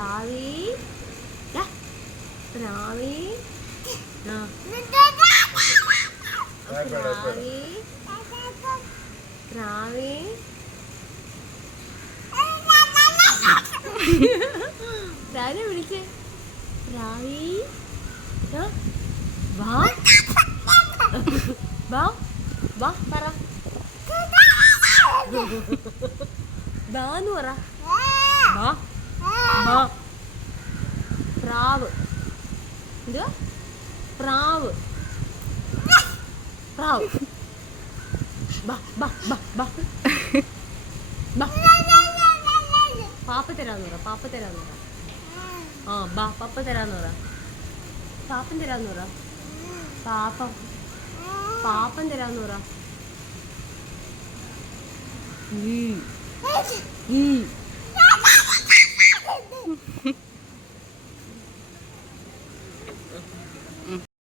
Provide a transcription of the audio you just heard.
പ്രാവി പ്രാവി പ്രാവി പ്രാവി പ്രാവിനെ വിളിച്ചേ പ്രാവി വാ വാ വാ പറ വാന്ന് പറ വാ വാ പ്രാവ് എന്തുവാ പ്രാവ് പ്രാവ് ബാ ബാ ബാ ബാ ബാ പാപ്പ തരാന്ന് പറ പാപ്പ തരാന്ന് പറ ആ ബാ പപ്പ തരാന്ന് പറ പാപ്പൻ തരാന്ന് പറ പാപ്പം പാപ്പൻ തരാന്ന് പറ